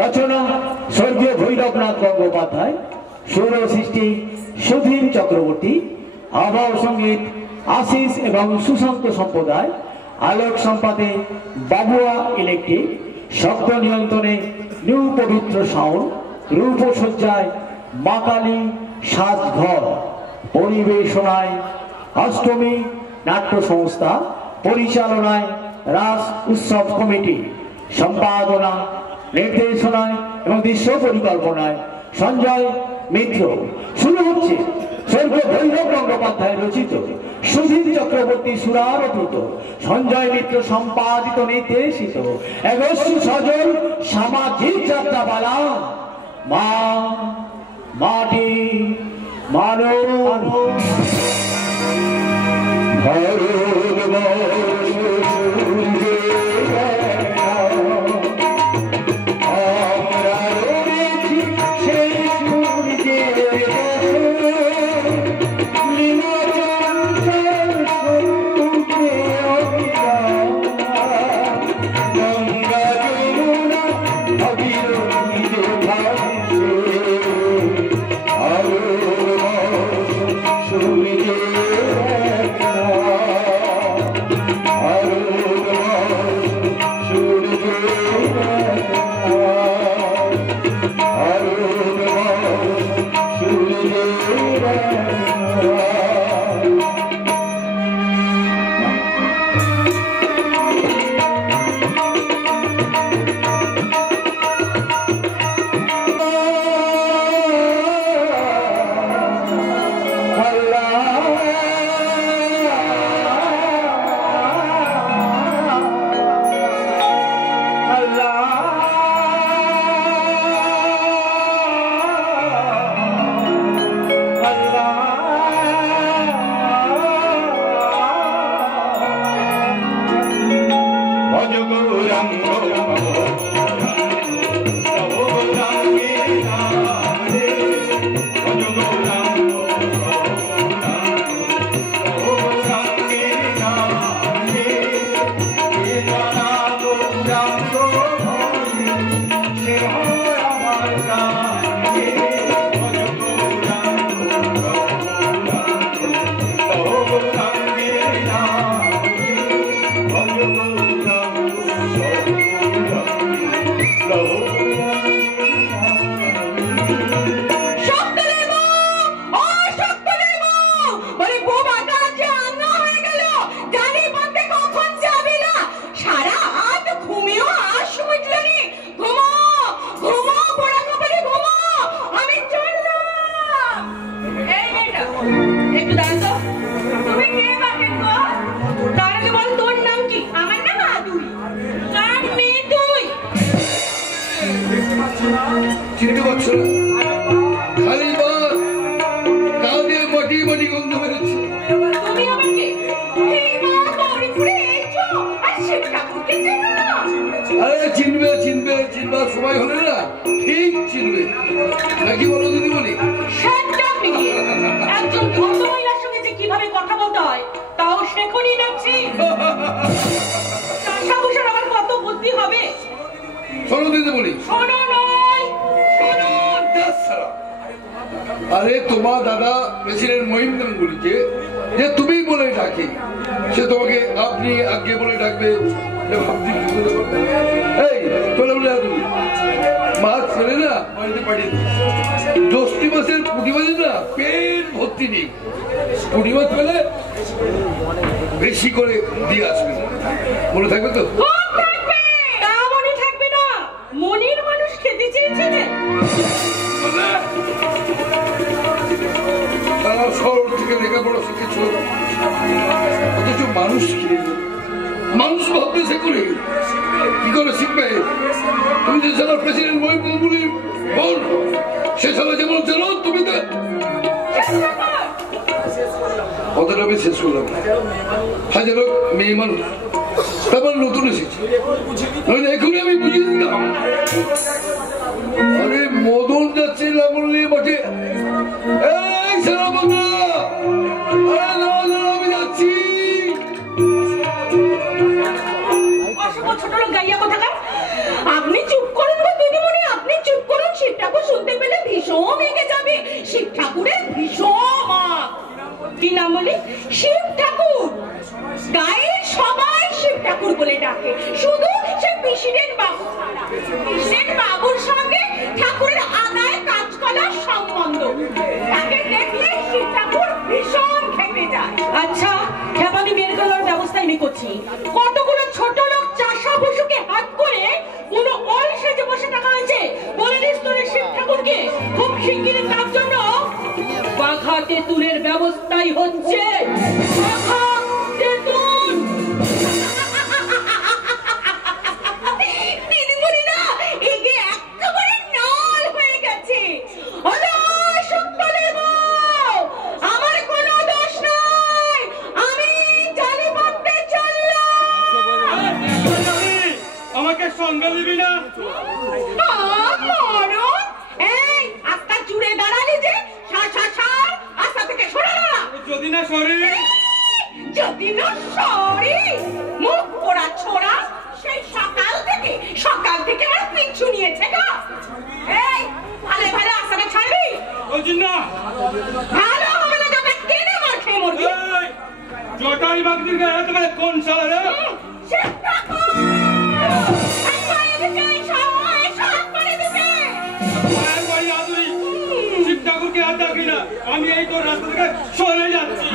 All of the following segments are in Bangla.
রচনা স্বর্গীয় ভৈরবনাথ গঙ্গোপাধ্যায়, সুর সৃষ্টি সুধীর চক্রবর্তী, আবহ সঙ্গীত আশিস এবং সুশান্ত সম্প্রদায়, আলোক সম্পাদে বাবুয়া ইলেকট্রিক, শব্দ নিয়ন্ত্রণে নিউ পবিত্র সাউন্ড, রূপসজ্জায় মা কালী সাজঘর, পরিবেশনায় অষ্টমী নাট্য সংস্থা, পরিচালনায় রাস উৎসব কমিটি, সম্পাদনা নির্দেশনায় এবং দৃশ্য পরিকল্পনায় সঞ্জয় মিত্র। শুরু হচ্ছে স্বর্গীয় ভৈরব গঙ্গোপাধ্যায় রচিত, সুধীর চক্রবর্তী সুরারোপিত, সঞ্জয় মিত্র সম্পাদিত নির্দেশিত এগস্য সজল সামাজিক যাত্রাপালা মা মাটি মানব। আরে তোমার দাদা প্রেসিডেন্ট মহিন্দ্র গুলিকে যে তুমি বলে ডাকে, সে তোমাকে আপনি আগে বলে ডাকবে। মাছ ফেলে না বাড়িতে পাঠিয়ে জ্যৈষ্ঠী মাসের পুঁটি মাছের না পেট ভর্তি নেই, পুঁটি মাছ পেলে বেশি করে দিয়ে আসবে, মনে থাকবে তো? মনের মানুষ খেতে চেয়েছে তারা শহর থেকে লেখাপড়া শিখেছ, অথচ মানুষ খেয়ে মানুষ ভাবতে সে করে কি করে শিখবে? তুমি যে সারা প্রেসিডেন্ট মহিবুল বল সে সারা যেমন জানো তুমি তো কথাটা আমি শেষ করলাম। হাজারো মেয়ে মানুষ তারপর নতুন এসেছি, নইলে এখনই আমি বুঝিয়ে দিতাম। আরে মদন যাচ্ছে লাঙল নিয়ে মাঠে, এই সারা বাংলা আমি যাচ্ছি। ছোট লোক গাইয়া কোথাকার, আপনি চুপ করেন গো দিদিমণি। বিষম এঁকে যাবে শিব ঠাকুরের বিষম আঁক। কি নাম বলি? শিব ঠাকুর। গায়ের সবাই শিব ঠাকুর বলে ডাকে, শুধু সে প্রেসিডেন্ট বাবু ছাড়া। প্রেসিডেন্ট বাবুর সঙ্গে ঠাকুরের আদায় কাজ করার সম্বন্ধ, তাকে দেখলে শিব ঠাকুর ভীষণ খেপে যায়। আচ্ছা, খেপানি বের করার ব্যবস্থা আমি করছি। কতগুলো ছোট লোক চাষা পশুকে হাত করে কোনো অল সেজে বসে থাকা হয়েছে। বলে দিস তোর শিব ঠাকুরকে খুব শিগগিরই তার জন্য বাঘা তেঁতুলের ব্যবস্থাই হচ্ছে। বাঘা তেঁতুল। দিদিমণিরা এগে একেবারে নাল হয়ে গেছে। আমার কোনো দোষ নাই, আমি জানি পড়তে চললাম। আমাকে সঙ্গে দিবি না? মরণ! এই আস্তা জুড়ে দাঁড়ালি যে, সার আস্তা থেকে সরে দাঁড়া। যদি না সরি, যদি না সরি, মুখ পোড়া ছোড়া সেই সকাল থেকে আমার পিছু নিয়েছে গা। এই ভালো ভালো আস্তাটা ছাড়বি? বলছি না। ভালো হবে না, যত কেনে মার খেয়ে মরবি। জটাই বাগদির গায়ে তোমার কোন সালা রে? শিব ঠাকুরকে আর ডাকি না, আমি এই তোর রাস্তা থেকে সরে যাচ্ছি।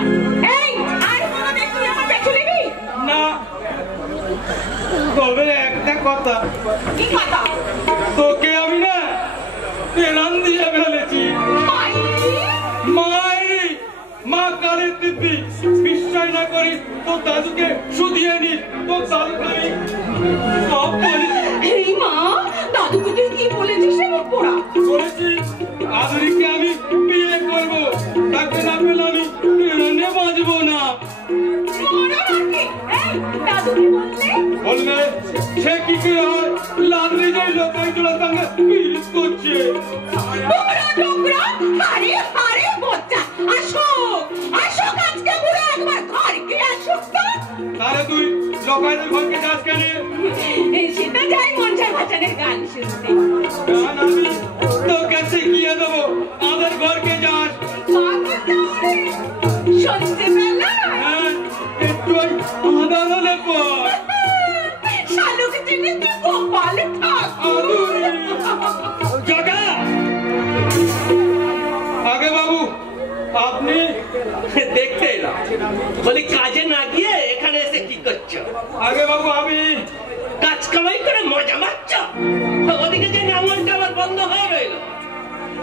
না, তবে একটা কথা। কি কথা? তোকে আমি না পেরান দিয়ে ফেলেছি। মা কালের দিব্যি, বিশ্বাস না করি তোর দাদুকে শুধিয়ে নি। তোর দাদুকে আমি সব বলেছি। এই মা, দাদুকে তুই কি বলেছিস? মুখ পোড়া বলেছি আদরিকে আমি বিয়ে করবো, তাকে না পেলে আমি পেরানে বাঁচবো না। বললে সে কি করে হয়? লাদরি যে লোকাই চলার সঙ্গে বিরিজ করছে। তাহলে তুই লোকাইদের ঘরকে যাস কেন? সেটা যাই মন চায় ভাষানের গান শুনতে। গান আমি তোকে শিখিয়ে দেবো, আমাদের ঘরকে যাস। সন্ধ্যেবেলা একটু আদালতে পর শালুকে চিনে তুই গোপাল ঠাকুর। আগে বাবু, আপনি দেখতে এলাম, বলি কাজে না গিয়ে এখানে এসে কি করছো? আগে বাবু, আমি কাজ কামাই করে মজা মারছ। ওদিকে যে এমনটা আমার বন্ধ হয়ে রইল।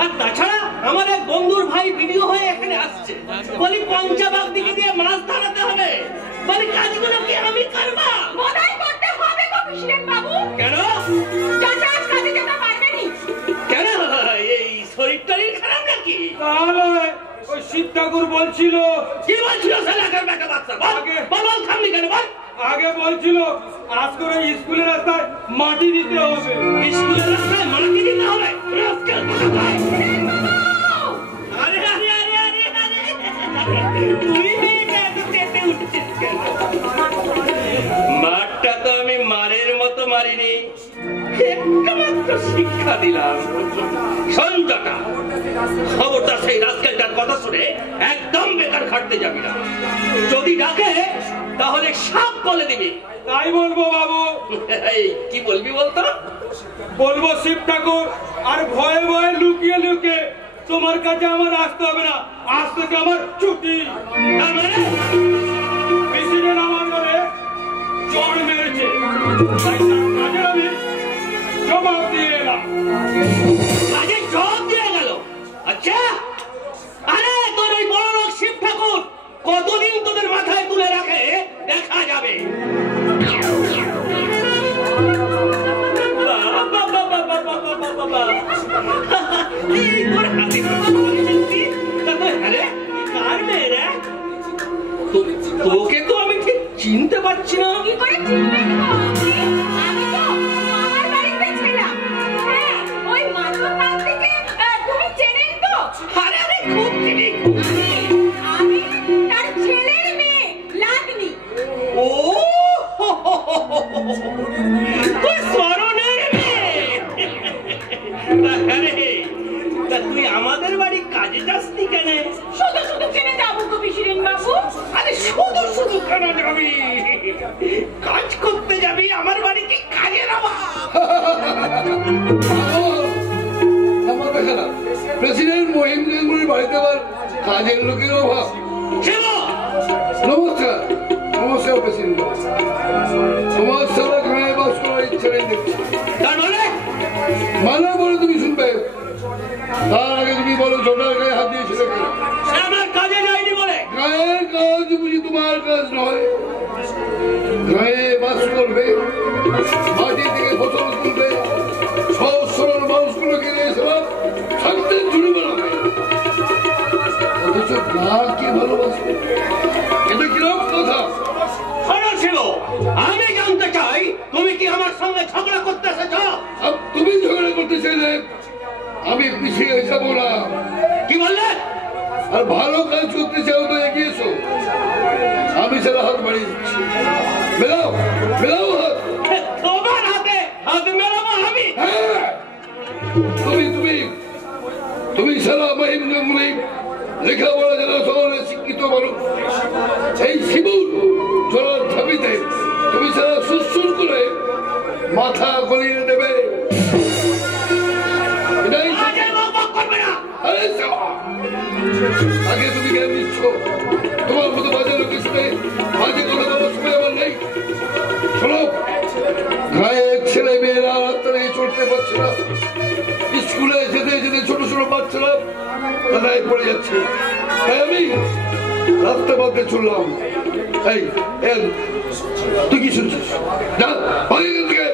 আর তাছাড়া আমার এক বন্ধুর ভাই ভিডিও হয়ে এখানে আসছে, বলি পঞ্চাবাগ দিকে দিয়ে মাছ ধরাতে হবে। বলি কাজগুলো কি আমি করবো? বোধহয় করতে হবে গো প্রেসিডেন্ট বাবু। কেন? চাচা কাজে যেতে পারবেনি। কেন? এই শরীর টরীর খারাপ নাকি? তাহলে ওই শিব ঠাকুর বলছিল। কি বলছিল? সেলাকের বেটা বাচ্চা বল থামলি কেন? বল। আগে বলছিল আজ করে স্কুলের রাস্তায় মাটি দিতে হবে। স্কুলের রাস্তায় মাটি দিতে হবে? আরে আরে আরে আরে আরে, তুই মেয়েটা এত চেপে উঠছিস কেন? মারটা তো আমি মারের মতো মারিনি, একটা মাত্র শিক্ষা দিলাম। সন্ধ্যাটা খবরটা সেই রাস্তাটার কথা শুনে একদম বেকার খাটতে যাবি না। যদি ডাকে তাহলে সব বলে দিবি। তাই বলবো বাবু। কি বলবি বলতো? বলবো শিব ঠাকুর, আর ভয়ে ভয়ে লুকিয়ে লুকিয়ে তোমার কাছে আমার আসতে হবে না, আজ থেকে আমার ছুটি। তার মানে প্রেসিডেন্ট আমার ঘরে চড় মেরেছে, তাই তার কাজে আমি জবাব দিয়ে এলাম। কাজে জবাব দিয়ে গেল? আচ্ছা, আরে তোর ওই বড় লোক শিব ঠাকুর কতদিন তোদের মাথায় তুলে রাখে দেখা যাবে। তোকে তো আমি ঠিক চিনতে পারছি না। কি করে চিনবেন গো আপনি? আমি তো মামার বাড়িতে ছিলাম। হ্যাঁ, ওই মাথা থেকে তুমি চেনেন তো? আরে আরে খুব চিনি। আমি তার ছেলের মেয়ে লাগনি। ও তুই স্মরণের মেয়ে। আরে তা তুই আমাদের বাড়ি কাজে যাসনি কেন? শুধু শুধু কেনে যাবো গো প্রেসিডেন্ট বাবু? আরে শুধু শুধু কেন যাবি? কাজ করতে যাবি আমার বাড়ি কি কাজের অভাব? আমার দেখা না প্রেসিডেন্ট মহিম গাঙ্গুলির বাড়িতে আবার কাজের লোকের অভাব। নমস্কার। নমস্কার প্রেসিডেন্ট। তোমার সারা গায়ে বাস করার ইচ্ছা নেই দেখছি। মানে বলে তুমি শুনবে, তার আগে তুমি বলো ছোটার গায়ে হাত দিয়েছিলে কেন? আমার কাজে যায়নি বলে? গায়ের কাজ বুঝি তোমার কাজ নয়। গায়ে বাস করবে, মাটি থেকে ফসল তুলবে, সহজ সরল মানুষগুলোকে দিয়েছিলাম শান্তির ঝুড়ে বেড়াবে, অথচ গাকে ভালোবাসবে। এটা কিরকম কথা? আমি জানতে চাই তুমি কি আমার সঙ্গে ঝগড়া করতে এসেছ? তুমি ঝগড়া করতে চাইলে আমি পিছিয়ে যাবো না। কি বললে? আর ভালো কাজ করতে চাও তো এগিয়েছো, আমি সেটা হাত বাড়িয়ে দিচ্ছি। মেলাও মেলাও হাত। তোমার হাতে হাত মেলাবো আমি? হ্যাঁ, তুমি তুমি তুমি সারা মহিম গাঙ্গুলি লেখাপড়া যারা শহরে শিক্ষিত মানুষ, এই শিবুর জোড়ার ধাবিতে তুমি সারা সুসুর করে মাথা গলিয়ে দেবে। এটাই আরে শালা, আগে তুমি জ্ঞান দিচ্ছ, তোমার মতো বাজে লোকের সাথে বাজে কথা বলার সময় আমার নেই। শোনো, গায়ে ছেলে মেয়েরা রাস্তায় চলতে পারছে না, স্কুলে যেতে যেতে ছোট ছোট বাচ্চারা কাদায় পড়ে যাচ্ছে, তাই আমি রাস্তা পথে চললাম। এই তুই কি শুনছিস? না ভাগে এখান থেকে।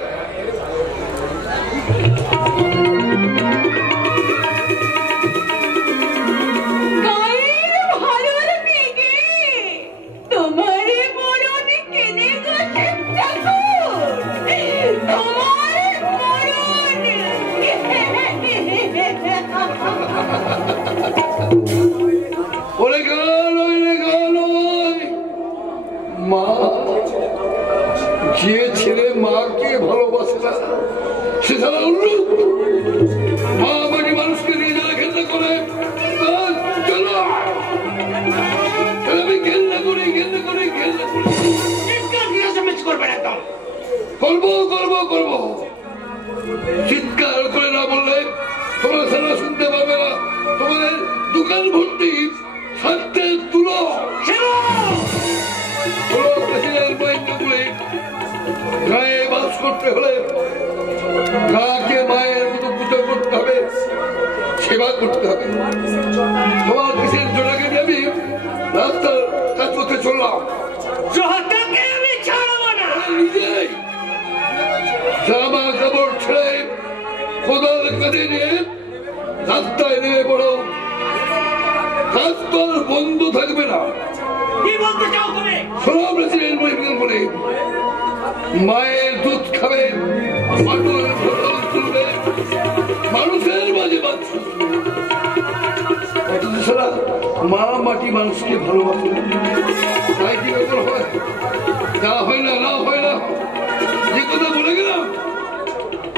মা, যে ছেলে মাকে ভালোবাসে না সে সারা উল্লুক। মা বাড়ি মানুষকে নিয়ে যারা ঘেন্না করে, আমি ঘেন্না করি ঘেন্না করি ঘেন্না করি। করবো করবো করবো, চিৎকার করে না বললে তোমরা সারা শুনতে পাবে না। তোমাদের দোকান ভর্তি স্বার্থের তুলো। গায়ে বাস করতে হলে গাকে মায়ের মতো পুজো করতে হবে, সেবা করতে হবে। তোমার কিসের জোড়াকে আমি রাস্তার কাজ করতে চললাম, নিজেই জামা কাপড় ছেড়ে কোদাল কাঁধে নিয়ে রাস্তায় নেমে পড়ো। কাজ তো আর বন্ধ থাকবে না। শোনো প্রেসিডেন্ট মহিম গাঙ্গুলি, মায়ের দুধ খাবে, মাটুর ফসল তুলবে, মানুষের মাঝে বাঁচবে, অথচ সারা মা মাটি মানুষকে ভালোবাসে। তাই কি ব্যাপার হয়? যা হয় না না হয় না, যে কথা বলে গেলাম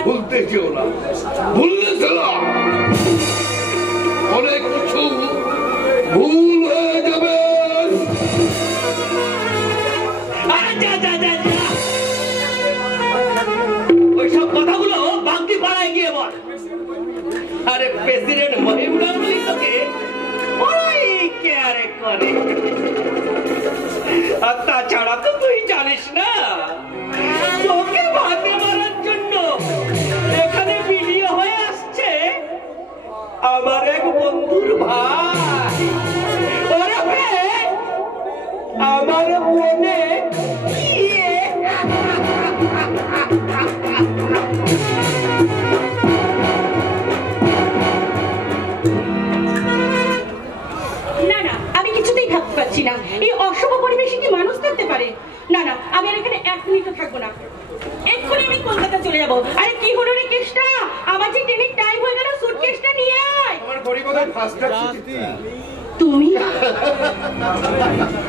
ভুলতে কেউ না, ভুললে সারা অনেক কিছু ভুল হয়ে যাবে। ওইসব কথাগুলো বাগদি পাড়ায় গিয়ে বল। আরে প্রেসিডেন্ট মহিম গাঙ্গুলি তোকে ওই কেয়ারে করে। আর তাছাড়া তো তুই জানিস না, তোকে ভাতে মারার জন্য এখানে ভিডিও হয়ে আসছে আমার এক বন্ধুর ভাই। ওরে আমার মনে না না, আমি কিছুতেই থাকতে পারছি না। এই অশুভ পরিবেশে কি মানুষ থাকতে পারে? না না, আমি আর এখানে এক মিনিটও থাকবো না। এক্ষুনি আমি কলকাতা চলে যাবো। আরে কি হলো রে কেষ্টা, আমার যে ট্রেনের টাইম হয়ে গেল, সুটকেসটা নিয়ে আয়। আমার ঘড়ি বোধহয় ফার্স্ট ছুটি। তুমি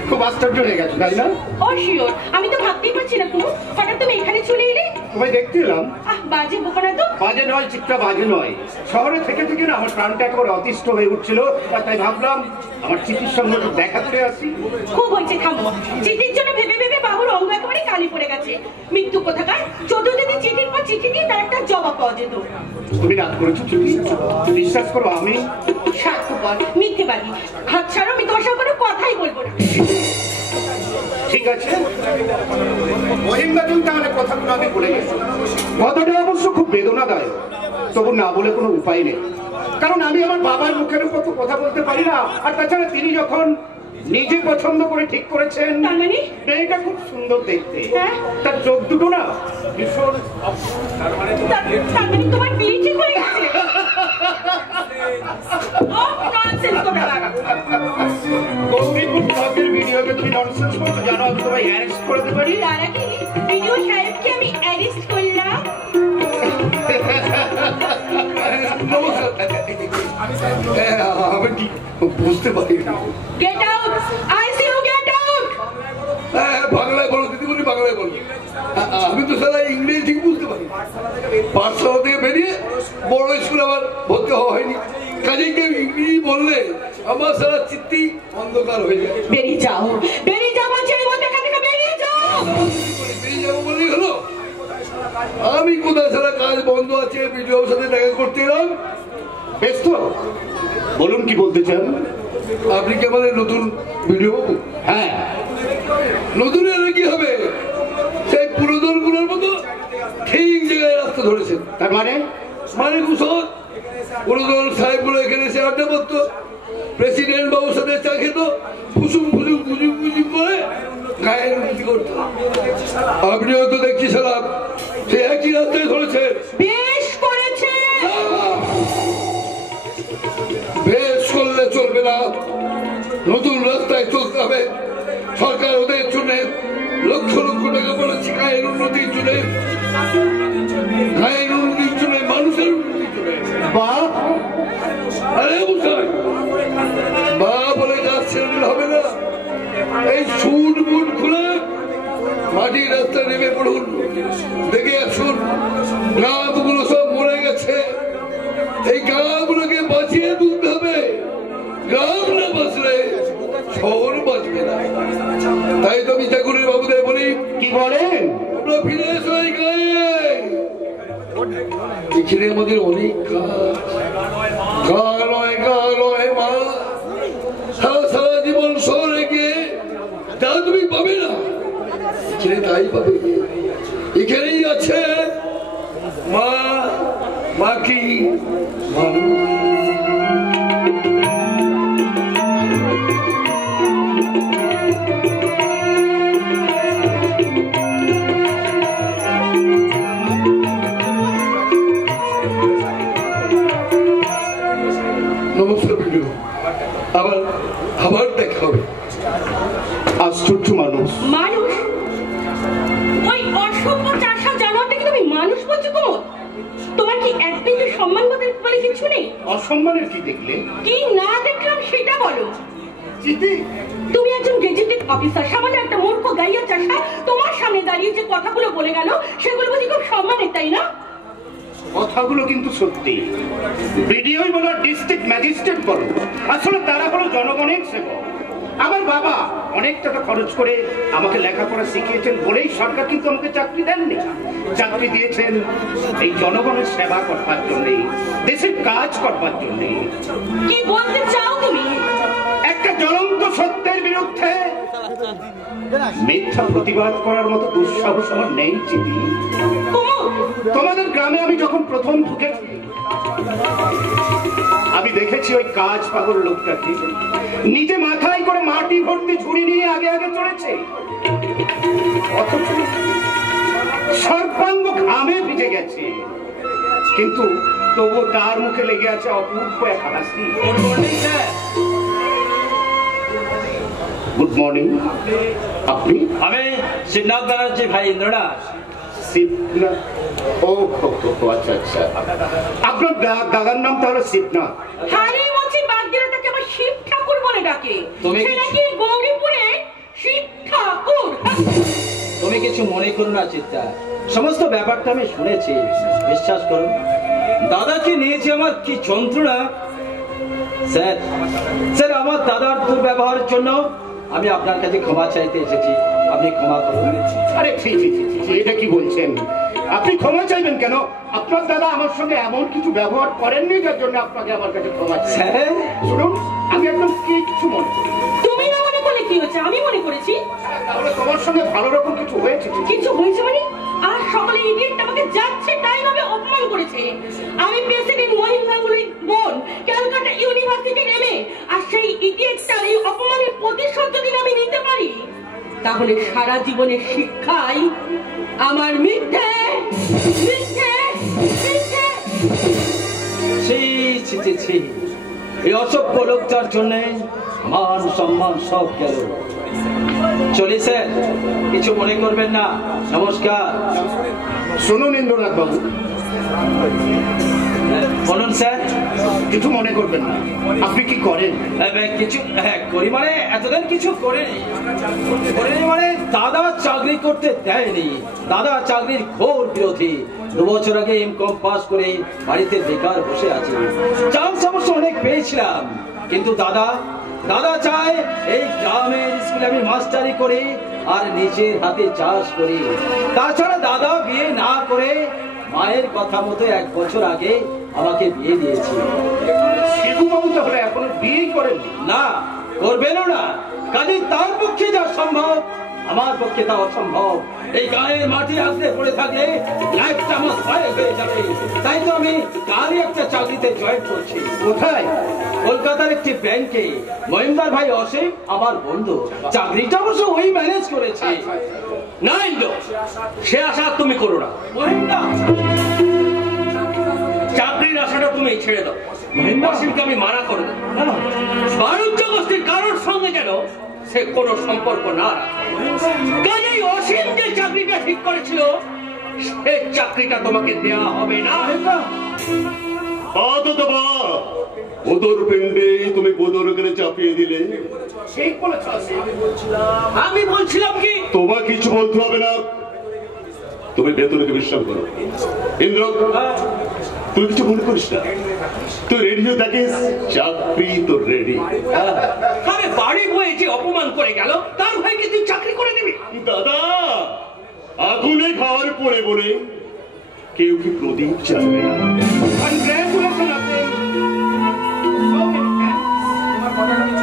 খুব আশ্চর্য হয়ে গেছো তাই না? অশিওর, আমি তো ভাবতেই পারছি না কুমু, হঠাৎ তুমি এখানে চলে এলে। তোমায় দেখতে এলাম। বাজে বোকা না তো। বাজে নয় চিত্রা, বাজে নয়। শহরে থেকে থেকে না আমার প্রাণটা একেবারে অতিষ্ঠ হয়ে উঠছিল, তাই ভাবলাম আমার চিঠির সঙ্গে একটু দেখা করে আসি। খুব হয়েছে, থামো। চিঠির জন্য ভেবে ভেবে বাবুর অঙ্গ একেবারে কালি পড়ে গেছে। মৃত্যু কোথাকার, যদিও যদি চিঠির পর চিঠি দিয়ে তার একটা জবাব পাওয়া যেত। তুমি রাগ করেছো চিঠি? বিশ্বাস করো আমি স্বার্থপর, মিথ্যেবাদী। হাত ছাড়ো, আমি তোমার সঙ্গে কোনো কথাই বলবো না। ঠিক আছে, মহিমদাকেও তাহলে কথাগুলো আমি বলে গেছি। কথাটা অবশ্য খুব বেদনাদায়ক, তবু না বলে কোনো উপায় নেই। কারণ আমি আমার বাবার মুখের উপর তো কথা বলতে পারি না। আর তাছাড়া তিনি যখন নিজে পছন্দ করে ঠিক করেছেন, তার মানে মেয়েটা খুব সুন্দর দেখতে, হ্যাঁ? তার চোখ দুটো না ভীষণ। তার মানে তোমার বিয়ে ঠিক হয়ে গেছে? গৌরীপুর ব্লকের ভিডিওকে তুমি ননসেন্স বলছো, জানো আমি তোমায় অ্যারেস্ট করে দিতে পারি। তার আগে ভিডিও সাহেবকে আমি অ্যারেস্ট করলাম। আমি ঠিক বুঝতে পারি। Get out, I see you, get out. বাংলায় বলো দিদিমণি, বাংলায় বলো। আমি তো সারা ইংরেজি ঠিক বুঝতে পারি। পাঠশালা থেকে বেরিয়ে বড় স্কুলে আবার ভর্তি হওয়া হয়নি, কাজেই কেউ ইংরেজি বললে আমার সারা চিত্তি অন্ধকার হয়ে যায়। বেরিয়ে যাও, বেরিয়ে যাও, বলছি এই মধ্যে এখান থেকে বেরিয়ে যাও। বেরিয়ে যাবো বলেই হলো? আমি কোথায় সারা কাজ বন্ধ আছে, ভিডিওর সাথে দেখা করতে এলাম। বেশ তো, বলুন কি বলতে চান? আপনি কি আমাদের নতুন ভিডিও বাবু? হ্যাঁ। নতুন এলে কি হবে, সেই পুরাতন গুলোর মতো ঠিক জায়গায় রাস্তা ধরেছেন। তার মানে মানে কুশল পুরাতন সাহেবগুলো এখানে এসে আড্ডা পড়তো, প্রেসিডেন্ট বাবুর সাথে চা খেত, ফুসুম ফুসুম গুজুম গুজুম করে গায়ের উন্নতি করতো। আপনিও তো দেখছি সালাম সে একই রাস্তায় ধরেছে। বেশ করেছে। বেশ করলে চলবে না, নতুন রাস্তায় চলতে হবে। সরকার ওদের জন্য লক্ষ লক্ষ টাকা বলেছে গায়ের উন্নতির জন্য, গায়ের উন্নতির জন্য, মানুষের উন্নতির জন্য। আরে বুঝাই বা বলে কাজ ছেড়ে হবে না। এই সুট বুট খুলে মাটির রাস্তায় নেমে পড়ুন, দেখে আসুন গ্রামগুলো সব মরে গেছে। এই গ্রামগুলোকে বাঁচিয়ে তুলতে হবে। গ্রাম না বাঁচলে শহর বাঁচবে না। তাই তো আমি চাকুরির বাবুদের বলি, কি বলেন? আমরা ফিরে এসো এই গায়ে। এখানে আমাদের অনেক গা লয় মা, সারা সারা জীবন শহরে গিয়ে তা তুমি পাবে না, এখানে তাই পাবে। এখানেই আছে মা, মা কি নমস্কার ভিডিও, আবার দেখা হবে। আশ্চর্য মানুষ। মানুষ? ওই অসভ্য চাষা জানোয়ারটাকে তুমি মানুষ বলছো? তোমার কি এক বিন্দু সম্মান বলে কিছু নেই? অসম্মানের কি দেখলে? কি না দেখলাম সেটা বলো। চিঠি? তুমি একজন গেজেটেড অফিসার, সামান্য একটা মূর্খ গাইয়া চাষা তোমার সামনে দাঁড়িয়ে যে কথাগুলো বলে গেল সেগুলো বুঝি খুব সম্মানের, তাই না? কথাগুলো কিন্তু সত্যি। বিডিওই বলো, ডিস্ট্রিক্ট ম্যাজিস্ট্রেট বলো, আসলে তারা হলো জনগণের সেবক। আমার বাবা অনেক টাকা খরচ করে আমাকে লেখাপড়া শিখিয়েছেন বলেই সরকার কিন্তু আমাকে চাকরি দেননি। চাকরি দিয়েছেন এই জনগণের সেবা করবার জন্যে, দেশের কাজ করবার জন্যে। কি বলতে চাও তুমি? একটা জ্বলন্ত সত্যের বিরুদ্ধে মিথ্যা প্রতিবাদ করার মতো দুঃসাহস আমার নেই চিঠি। তোমাদের গ্রামে আমি যখন প্রথম ঢুকেছি আমি দেখেছি ওই কাজ পাগল লোকটাকে নিজে মাথায় করে মাটি ভর্তি ঝুড়ি নিয়ে আগে আগে চলেছে, অথচ সর্বাঙ্গ ঘামে ভিজে গেছে, কিন্তু তবু তার মুখে লেগে আছে অপূর্ব এক হাসি। Good morning. আপনি? আমি শিবনাথ ব্যানার্জি, ভাই ইন্দ্রনাথ। শিবনাথ? ও আচ্ছা আচ্ছা, আপনার দাদার নাম তাহলে শিবনাথ? হারি মুচি বাদ দিলে তাকে আবার শিব ঠাকুর বলে ডাকে। তুমি সে নাকি গৌরীপুরে শিব ঠাকুর। তুমি কিছু মনে করো না চিত্রা, সমস্ত ব্যাপারটা আমি শুনেছি। বিশ্বাস করো, দাদাকে নিয়েছে আমার কি যন্ত্রণা। স্যার স্যার, আমার দাদার দুর্ব্যবহারের জন্য আমি আপনার কাছে ক্ষমা চাইতে এসেছি, আপনি ক্ষমা করুন। আরে ছি ছি ছি ছি, এটা কি বলছেন? আপনি ক্ষমা চাইবেন কেন? আপনার দাদা আমার সঙ্গে এমন কিছু ব্যবহার করেননি যার জন্য আপনাকে আমার কাছে ক্ষমা চাই। স্যার শুনুন, আমি একদম কিচ্ছু মনে করি। তুমি না মনে করলে কি হচ্ছে, আমি মনে করেছি। তাহলে তোমার সঙ্গে ভালো রকম কিছু হয়েছে? কিছু হয়েছে মানে? আর সকালে ইডিয়েটটা আমাকে যাচ্ছে তাই ভাবে অপমান করেছে। আমি প্রেসিডেন্ট মহিম গাঙ্গুলির বোন, ক্যালকাটা ইউনিভার্সিটি নেমে, আর সেই ইডিয়েটটার এই অপমানের প্রতিশোধ যদি আমি নিতে পারি, তাহলে সারা জীবনের শিক্ষায় আমার মিথ্যে মিথ্যে মিথ্যে। ছি, এই অসভ্য লোকটার জন্য মান সম্মান সব গেল। চলি স্যার, কিছু মনে করবেন না, নমস্কার। শুনুন ইন্দ্রনাথ বাবু, বলুন স্যার। কিছু মনে করবেন না। আপনি কি করেন? কিছু করি মানে এতদিন কিছু করিনি মানে দাদা চাকরি করতে দেয়নি। দাদা চাকরির ঘোর বিরোধী। 2 বছর আগে এমকম পাস করে বাড়িতে বেকার বসে আছি। চান্স অবশ্য অনেক পেয়েছিলাম, কিন্তু দাদা চায় এই গ্রামের স্কুলে আমি মাস্টারি করি আর নিজের হাতে চাষ করি। তাছাড়া দাদা বিয়ে না করে মায়ের কথা মতো 1 বছর আগে আমাকে বিয়ে দিয়েছে। শিবুবাবু তাহলে এখনো বিয়ে করেননি? না, করবেনও না। কাজে তার পক্ষে যা সম্ভব আমার পক্ষে তা অসম্ভব। এই গায়ের মাটি আঁকড়ে পড়ে থাকলে লাইফটা আমার ক্ষয় হয়ে যাবে। তাই তো আমি কালই একটা চাকরিতে জয়েন করছি। কোথায়? কলকাতার একটি ব্যাংকে। মহিমদার ভাই অসীম আমার বন্ধু। চাকরিটা অবশ্য ওই ম্যানেজ করেছে। না ইন্দ্র, সে আশা তুমি করো না। মহিমদা, চাকরির আশাটা তুমি ছেড়ে দাও। অসীমকে আমি মানা করো না। না, বাণিজ্য গোষ্ঠীর কারোর সঙ্গে যেন সে কোনো সম্পর্ক না রাখে। কাজেই অসীম যে চাকরিটা ঠিক করেছিল সে চাকরিটা তোমাকে দেওয়া হবে না। ওদর পিণ্ডে তুমি বোদরকে চাপিয়ে দিলে। ঠিক বলেছ। আমি বলছিলাম কি, তোমার কিছু বলতে হবে না, তুমি বেতনকে বিশ্বাস করো। ইন্দ্র, তুই কিছু মনে করিস না। তুই রেডিও দেখিস, চাকরি তো রেডি। আরে বাড়ি বয়ে যে অপমান করে গেল তার ভাইকে তুই চাকরি করে দিবি? দাদা, আগুনে খাওয়ার পরে বলে কেউ কি প্রদীপ চাইবে না? কনগ্রাচুলেশন আছে।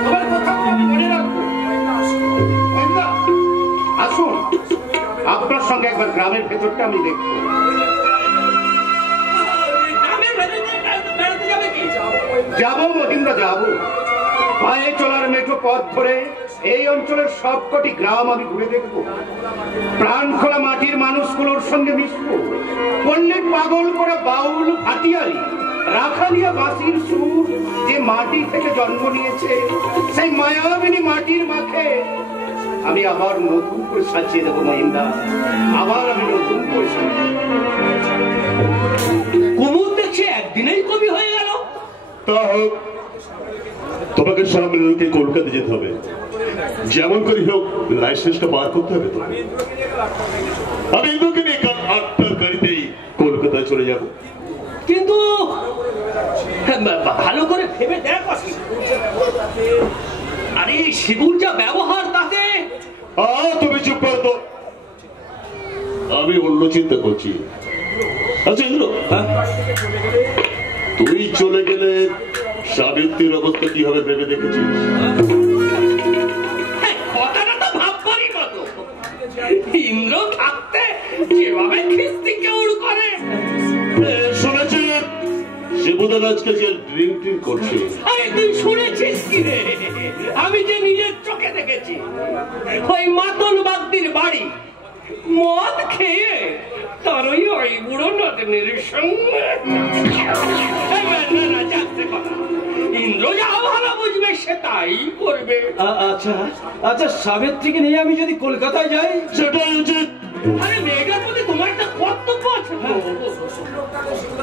তোমার কথা আমি মনে রাখবো। আসুন, আপনার সঙ্গে একবার গ্রামের ভেতরটা আমি দেখবো। যাবো মহিন্দা, যাবো। পায়ে চলার মেঠো পথ ধরে এই অঞ্চলের সবকটি গ্রাম আমি ঘুরে দেখবো। প্রাণ খোলা মাটির মানুষগুলোর সঙ্গে মিশবো। পল্লী পাগল করা বাউল ভাটিয়ালি রাখালিয়া বাঁশির সুর যে মাটি থেকে জন্ম নিয়েছে, সেই মায়াবিনী মাটির মাখে আমি আবার নতুন করে সাজিয়ে দেবো মহিন্দা। আবার আমি নতুন করে সাজিয়ে। কুমুদ দেখছে একদিনেই কবি হয়ে গেল। তা হোক, তোমাকে সামনে রেখে কলকাতা যেতে হবে। যেমন করে হোক লাইসেন্সটা বার করতে হবে। তো আমি ইন্দুকে নিয়ে 8টার গাড়িতেই কলকাতায় চলে যাব। কিন্তু ভালো করে ভেবে দেখ, আরে শিবুর যা ব্যবহার তাতে। তুমি চুপ কর তো, আমি অন্য চিন্তা করছি। আচ্ছা ইন্দ্র, তুই চলে গেলে সাবিত্রীর অবস্থা কি হবে ভেবে দেখেছিস? কথাটা তো ভাববারই মতো। ইন্দ্র থাকতে যেভাবে খিস্তি কেউর করে। শুনেছি শিবুদান আজকে যে ড্রিঙ্কিং করছে। আরে তুই শুনেছিস কি রে? আমি যে নিজের চোখে দেখেছি। ওই মাতল বাগদির বাড়ি মদ খেয়ে তার ওই বুড়ো নদনের সঙ্গে। ইন্দ্র যা ভালো বুঝবে সে তাই করবে। আচ্ছা, সাবিত্রীকে নিয়ে আমি যদি কলকাতায় যাই সেটাই উচিত। আরে মেয়েটার প্রতি তোমার একটা কর্তব্য আছে।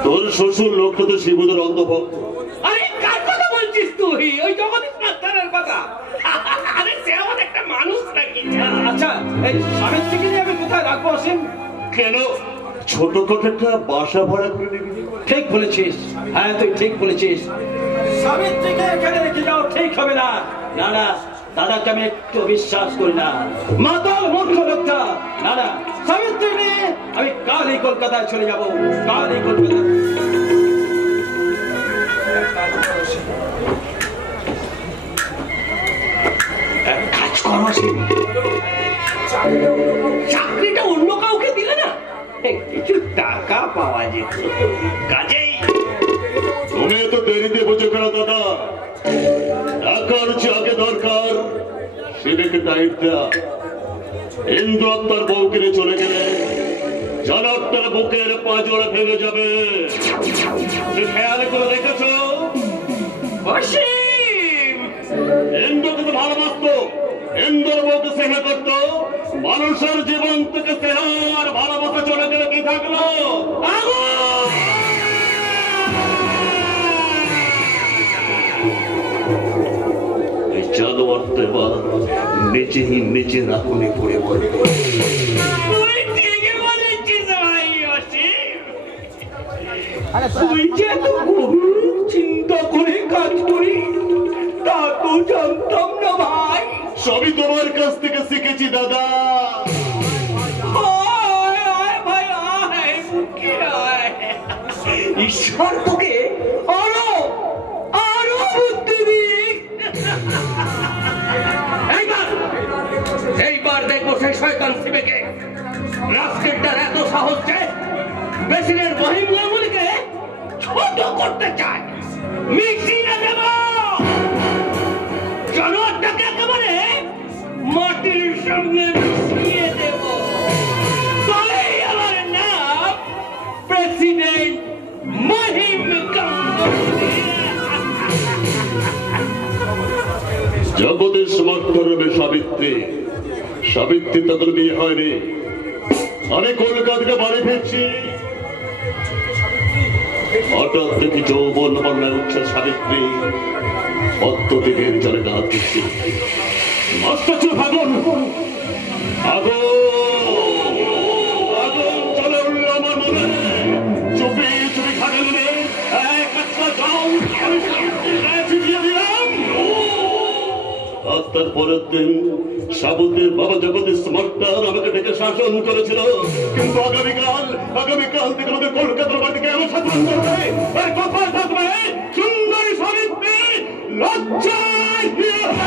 তোর শ্বশুর লোকটা তো শিবুদার অন্ধভক্ত। আরে কার কথা বলছিস তুই? ওই জগদীশ মাস্টারের কথা। আরে সে আমার একটা মানুষ নাকি? আচ্ছা এই সাবিত্রীকে নিয়ে আমি কোথায় রাখবো অসীম? কেন ছোটখাটো একটা বাসা ভাড়া করে নিবি? ঠিক বলেছিস, হ্যাঁ তুই ঠিক বলেছিস। সাবিত্রীকে এখানে রেখে যাও ঠিক হবে না। না না, দাদাকে আমি একটু বিশ্বাস করি না, মাতাল মূর্খ লোকটা। না না, সাবিত্রী নিয়ে আমি কালই কলকাতায় চলে যাবো, কালই কলকাতায়। কাজ করো, চাকরিটা অন্য কাউকে দিলে না কিছু টাকা পাওয়া যেত। কাজেই তুমি তো দেরিতে বুঝে কেন দাদা? টাকার চেয়ে আগে দরকার সেটাকে টাইট দেয়া। ইন্দ্র তার বউ কিনে চলে গেলে জনকটার বুকের পাঁজরে ভেঙে যাবে। খেয়াল করে রেখেছ? ইন্দ্রকে তো ভালোবাসত, ইন্দ্র বউকে স্নেহ করত। মানুষের জীবন থেকে স্নেহ আর ভালোবাসা চলে গেলে কি থাকলো? এই জানোয়ার তো এবার নিচেই নিচের আগুনে পড়ে পড়বে। তুই যে এত গভীর চিন্তা করে কাজ করি তা তো জানতাম না ভাই। সবই তোমার কাছ থেকে শিখেছি দাদা। ভাই আয়, মুখে আয়। ঈশ্বর তোকে আরো আরো বুদ্ধি দিক। এইবার দেখবো সেই শয়তান শিবেকে। রাস্কেলটার এত সাহস যে প্রেসিডেন্ট মহিম গাঙ্গুলিকে ছোট করতে চায়। মিশিয়ে দেব জানোয়ারটাকে, একেবারে মাটির সঙ্গে মিশিয়ে দেব। তাহলেই আমার নাম প্রেসিডেন্ট মহিম গাঙ্গুলি। জগতের সমর্থ রবে সাবিত্রী। সাবিত্রী তখন বিয়ে হয়নি। আমি কলকাতাকে বাড়ি ফিরছি, হঠাৎ দেখি যৌবন বন্যায় উঠছে সাবিত্রী। পদ্মদিকের জলে গা দিচ্ছে। মস্ত ভাগুন আগুন আগুন চলে উঠল আমার মনে। চুপি চুপি খাটে নেমে এক একটা জল আমি ছিটিয়ে দিলাম। তার পরের দিন সাবুতের বাবা জগদীশ স্মার্টার আমাকে ডেকে শাসন করেছিল। কিন্তু আগামীকাল থেকে আমাদের কলকাতার বাড়িতে আমার শাসন করবে। আর কোথায় থাকবে সুন্দরী সাবিত্রী? লজ্জায় ব্রজ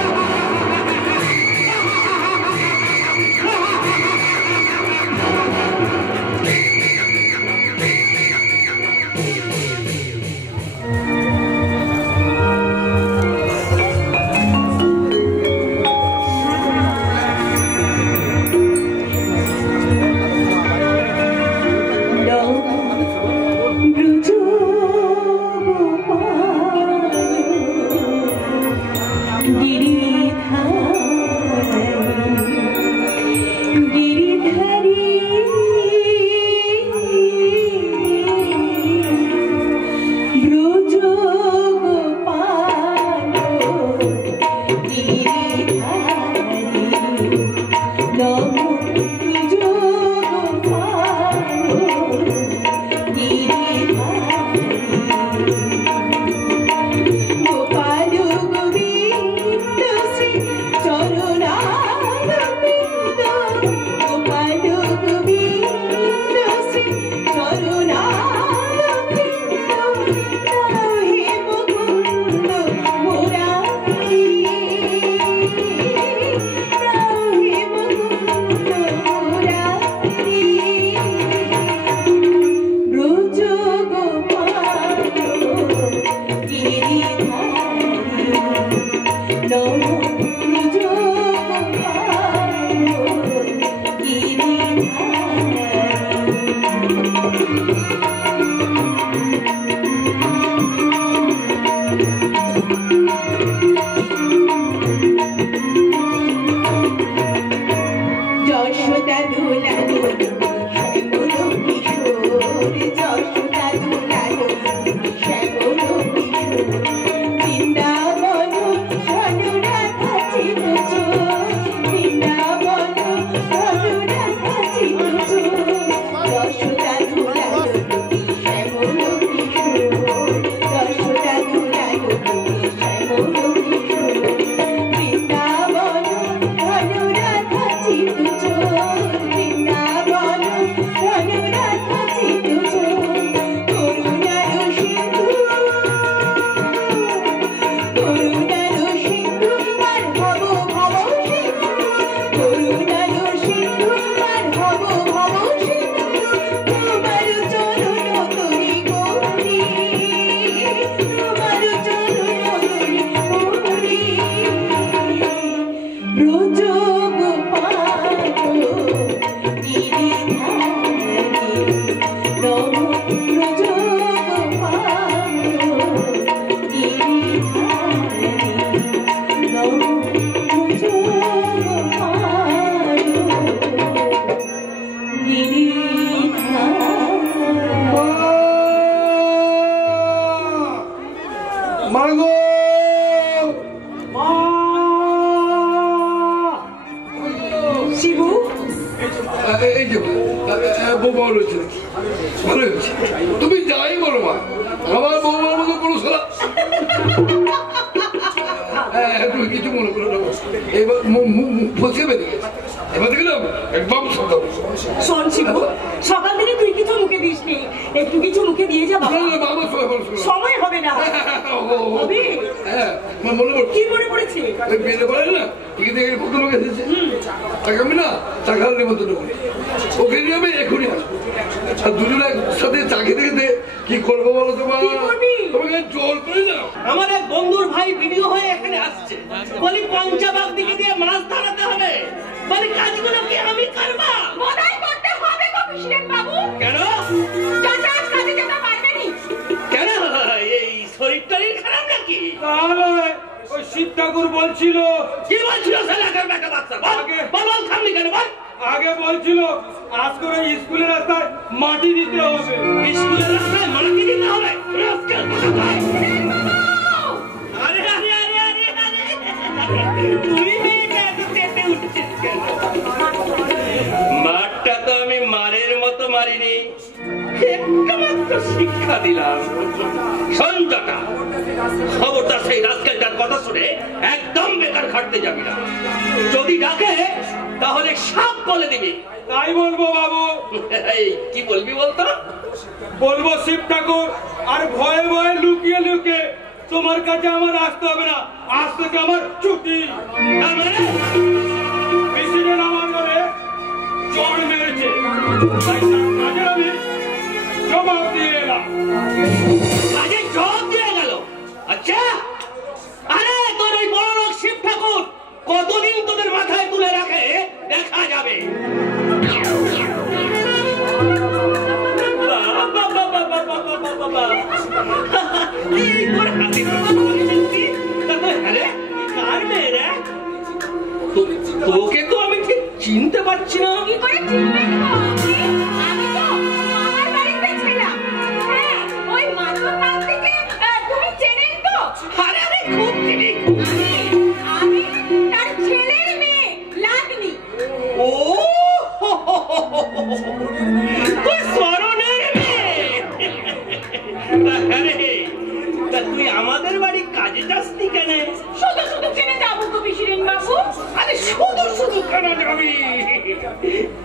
মাগো শিবু এই যে বৌমা রয়েছে ভালো হয়েছে তুমি যাই বলো মা আমার বৌমার মতো কোনো সারা তুমি কিছু মনে করো না এবার ফসে বেঁধে গেছে এবার দেখলাম একদম সকাল শোন শিবু সকাল থেকে তুই কিছু মুখে দিস নি একটু কিছু মুখে দিয়ে যা বাবা বাবা সময় হবে না হবে হ্যাঁ মনে পড়ছে কি মনে পড়েছে ওই বেলে পড়ে না ঠিক দেখে কত লোক এসেছে তাকে আমি না চা খাওয়ার নিমন্ত্রণ করি ওকে নিয়ে আমি এখনই আসবো আর দুজনে একসাথে চা খেতে খেতে কি করবো বলো তোমার তোমাকে জোর করে যাও আমার এক বন্ধুর ভাই ভিডিও হয়ে এখানে আসছে বলি পঞ্চাবাগ দিকে দিয়ে মাছ ধরাতে হবে বলি কাজগুলো কি আমি করবো মনে করতে হবে গো প্রেসিডেন্ট বাবু কেন চাচা কাজে যেতে পারবেনি কেন এই শরীর টরীর খারাপ নাকি তাহলে ওই শিব ঠাকুর বলছিল কি বলছিল ছেলেটার বেটা বাচ্চা বল থামলি কেন বল আগে বলছিল আজ করে স্কুলের রাস্তায় মাটি দিতে হবে স্কুলের রাস্তায় মাটি দিতে হবে রাস্তার কথা কয় আরে আরে আরে আরে আরে তুই মেয়েটা এত চেপে উঠছিস কেন মারটা তো আমি মারের মতো মারিনি একমাত্র শিক্ষা দিলাম সন্তাটা খবরটা সেই রাস্তাটার কথা শুনে একদম বেকার খাটতে যাবি না যদি ডাকে তাহলে সব বলে দিবি তাই বলবো বাবু কি বলবি বলতো বলবো শিব ঠাকুর আর ভয়ে ভয়ে লুকিয়ে লুকিয়ে তোমার কাছে আমার আসতে হবে না আজ থেকে আমার ছুটি তার মানে প্রেসিডেন্ট আমার ঘরে চড় মেরেছে তাই তার কাজে আমি জবাব দিয়ে এলাম কাজে জবাব দিয়ে গেল আচ্ছা আরে তোর ওই বড় লোক শিব ঠাকুর কতদিন তোদের মাথায় তুলে রাখে দেখা যাবে তোকে তো আমি ঠিক চিনতে পারছি না কি করে চিনবেন গো আমি তো আমার বাড়িতে ছিলাম হ্যাঁ ওই মাধববাগ থেকে তুমি চেনেন তো আরে আরে খুব চিনি আমি তার ছেলের মেয়ে লাগনি ও তুই স্মরণের মেয়ে তা তুই আমাদের বাড়ি কাজে যাসনি কেন শুধু শুধু চেনে যাবো গো প্রেসিডেন্ট বাবু আরে শুধু শুধু কেন যাবি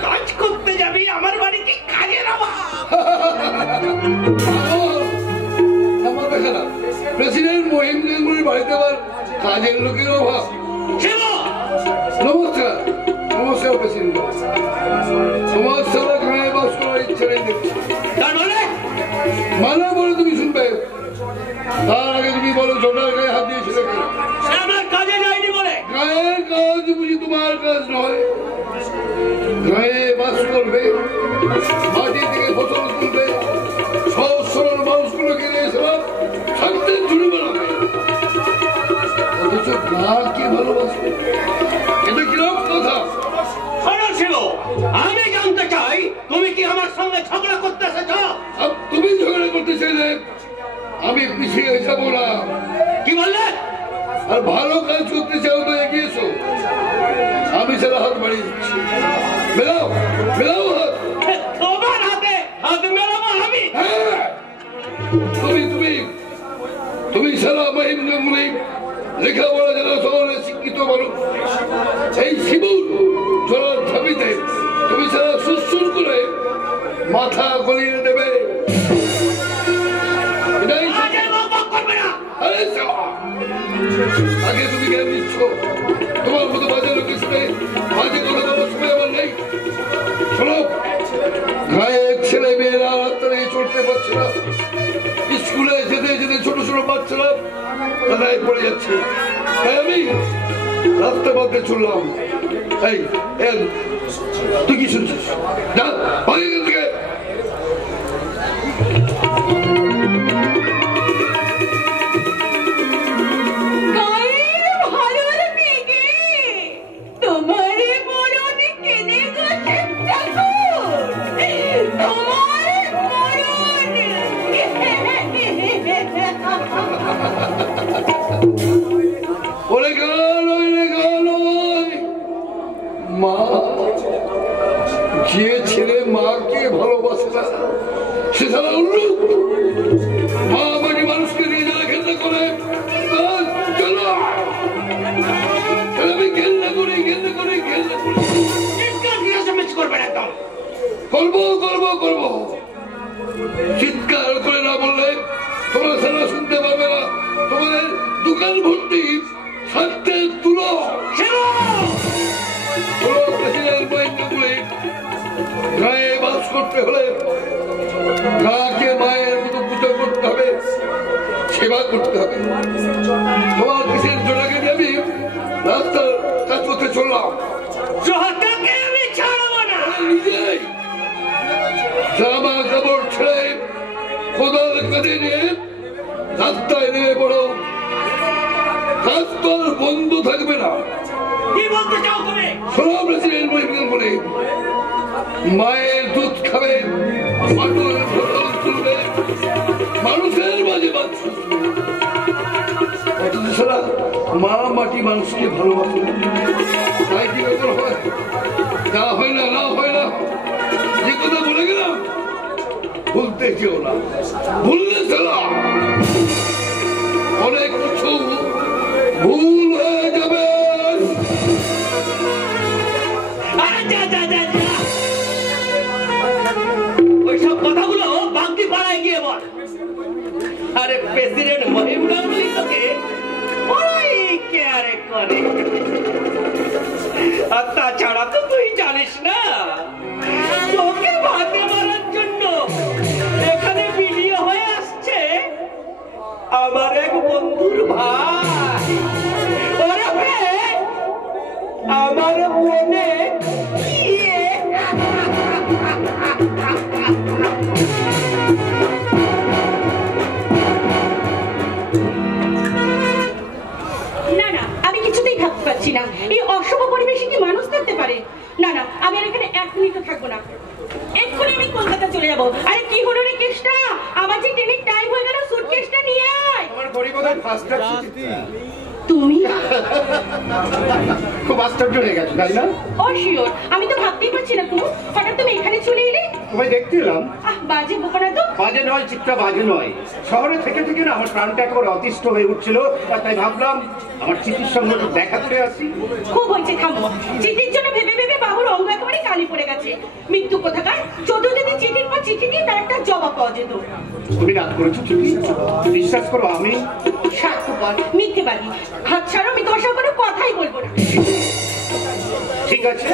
কাজ করতে যাবি আমার বাড়িতে কাজের অভাব আমার দেখা না প্রেসিডেন্ট মহিম গাঙ্গুলির বাড়িতে আবার কাজের লোকের অভাব নমস্কার নমস্কার প্রেসিডেন্ট তোমার সারা গায়ে বাস করার ইচ্ছা নেই তার মানে মানা বলে তুমি শুনবে তার আগে তুমি বলো জোটার গায়ে হাত দিয়েছিলে কেন সে আমার কাজে যায়নি বলে গায়ের কাজ বুঝি তোমার কাজ নয় গায়ে বাস করবে মাটি থেকে ফসল তুলবে সহজ সরল মানুষগুলোকে নিয়ে এসেলাম থাকতে চুরি বানাবে অথচ গাকে ভালোবাসবে এটা কিরকম কথা ছিল আমি জানতে চাই তুমি কি আমার সঙ্গে ঝগড়া করতে এসেছ তুমি ঝগড়া করতে চাইলে আমি পিছিয়ে যাবো না কি বললে আর ভালো কাজ করতে চাও তো এগিয়েছো আমি সেটা হাত বাড়িয়ে দিচ্ছি মেলাও মেলাও হাত তোমার হাতে হাত মেলাবো আমি হ্যাঁ তুমি তুমি তুমি সারা মহিম গাঙ্গুলি লেখাপড়া যারা শহরে শিক্ষিত মানুষ এই শিবুর চলার ধাবিতে তুমি সারা সুসুর করে মাথা গলিয়ে দেবে এটাই আরে আগে তুমি জ্ঞান দিচ্ছ তোমার মতো বাজে লোকের সাথে বাজে কথা বলার সময় আমার নেই শোনো গায়ে ছেলে মেয়েরা রাস্তা দিয়ে চলতে পারছে না স্কুলে যেতে যেতে ছোট ছোট বাচ্চারা কাদায় পড়ে যাচ্ছে তাই আমি রাস্তা পথে চললাম এই তুই কি শুনছিস যা ভাগে এখান থেকে তোমারে মরণে কেনে গো শিব ঠাকুর তোমারে মরণ ভর্তি সাথে তুলো প্রেসিডেন্ট বৈদ্যুতিক গায়ে বাস করতে হলে গাকে মায়ের মতো পুজো করতে হবে, সেবা করতে হবে। তোমার কিসের জোড়াকে আমি রাস্তার কাজ করতে চললাম, আমি ছাড়বো না। নিজেই জামা কাপড় ছেড়ে কোদাল কাঁধে নিয়ে রাস্তায় নেমে পড়ো, কাজ তো আর বন্ধ থাকবে না। কি বলতে চাও তুমি? শোনো প্রেসিডেন্ট বলে মায়ের দুধ খাবে, মাটুর ফসল তুলবে, মানুষের মাঝে মা মাটি মানুষকে ভালোবাসে, তাই কি ব্যাপার হয়? যা হয় না না হয় না, যে কথা বলে গেলাম ভুলতে কেউ না, ভুললে চলা অনেক কিছু ভুল হয়ে যাবে। ওইসব কথাগুলো বাকি পাড়ায় গিয়ে বল। আরে প্রেসিডেন্ট মহিম গাঙ্গুলি তোকে ওই কেয়ারে করে। আর তাছাড়া তো তুই জানিস না, তোকে ভাগে মারার জন্য এখানে ভিডিও হয়ে আসছে আমার এক বন্ধুর ভাই, ওরা আমার মনে না না, আমি কিছুতেই থাকতে পারছি না। এই অশুভ পরিবেশে কি মানুষ থাকতে পারে? না না, আমি আর এখানে এক মিনিটও থাকবো না, এক্ষুনি আমি কলকাতা চলে যাবো। আরে কি হলো রে কেসটা? আমার যে ট্রেনের টাইম হয়ে গেল, সুটকেসটা নিয়ে আয়। আমার গরিবদের ফার্স্ট ক্লাস তুমি খুব আশ্চর্য হয়ে গেছো তাই না? ও শিওর, আমি তো ভাবতেই পারছি না কুমু, হঠাৎ তুমি এখানে চলে এলে। তোমায় দেখতে এলাম। বাজে বোকা না তো? বাজে নয় চিত্রা, বাজে নয়। শহরে থেকে থেকে না আমার প্রাণটা একেবারে অতিষ্ঠ হয়ে উঠছিল, আর তাই ভাবলাম আমার চিঠির সঙ্গে একটু দেখা করে আসি। খুব হয়েছে, থামো। চিঠির জন্য ভেবে ভেবে বাবুর অঙ্গ একেবারে কালি পড়ে গেছে। মৃত্যু কোথাকার, যদি যদি চিঠির পর চিঠি দিয়ে তার একটা জবাব পাওয়া যেত। তুমি রাগ করেছো চিঠি? বিশ্বাস করো আমি স্বার্থপর, মিথ্যেবাদী, হাত ছাড়ো, আমি তোমার সঙ্গে কোনো কথাই বলবো না। ঠিক আছে,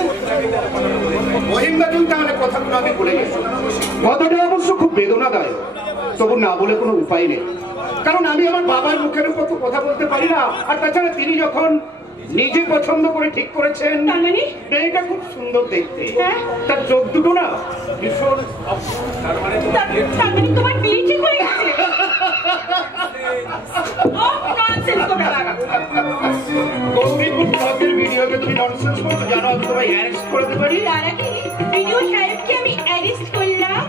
মহিমদাকেও তাহলে কথাগুলো আমি বলে গেছি। কথাটা অবশ্য খুব বেদনাদায়ক, তবু না বলে কোনো উপায় নেই, কারণ আমি আমার বাবার মুখের উপর তো কথা বলতে পারি না। আর তাছাড়া তিনি যখন নিজে পছন্দ করে ঠিক করেছেন, তার মানে মেয়েটা খুব সুন্দর দেখতে, হ্যাঁ? তার চোখ দুটো না ভীষণ, তার মানে তোমার বিয়ে ঠিক হয়ে গেছে? গৌরীপুর ব্লকের ভিডিওকে তুমি ননসেন্স বলো, জানো আমি তোমায় অ্যারেস্ট করতে পারি। তার আগে ভিডিও সাহেবকে আমি অ্যারেস্ট করলাম।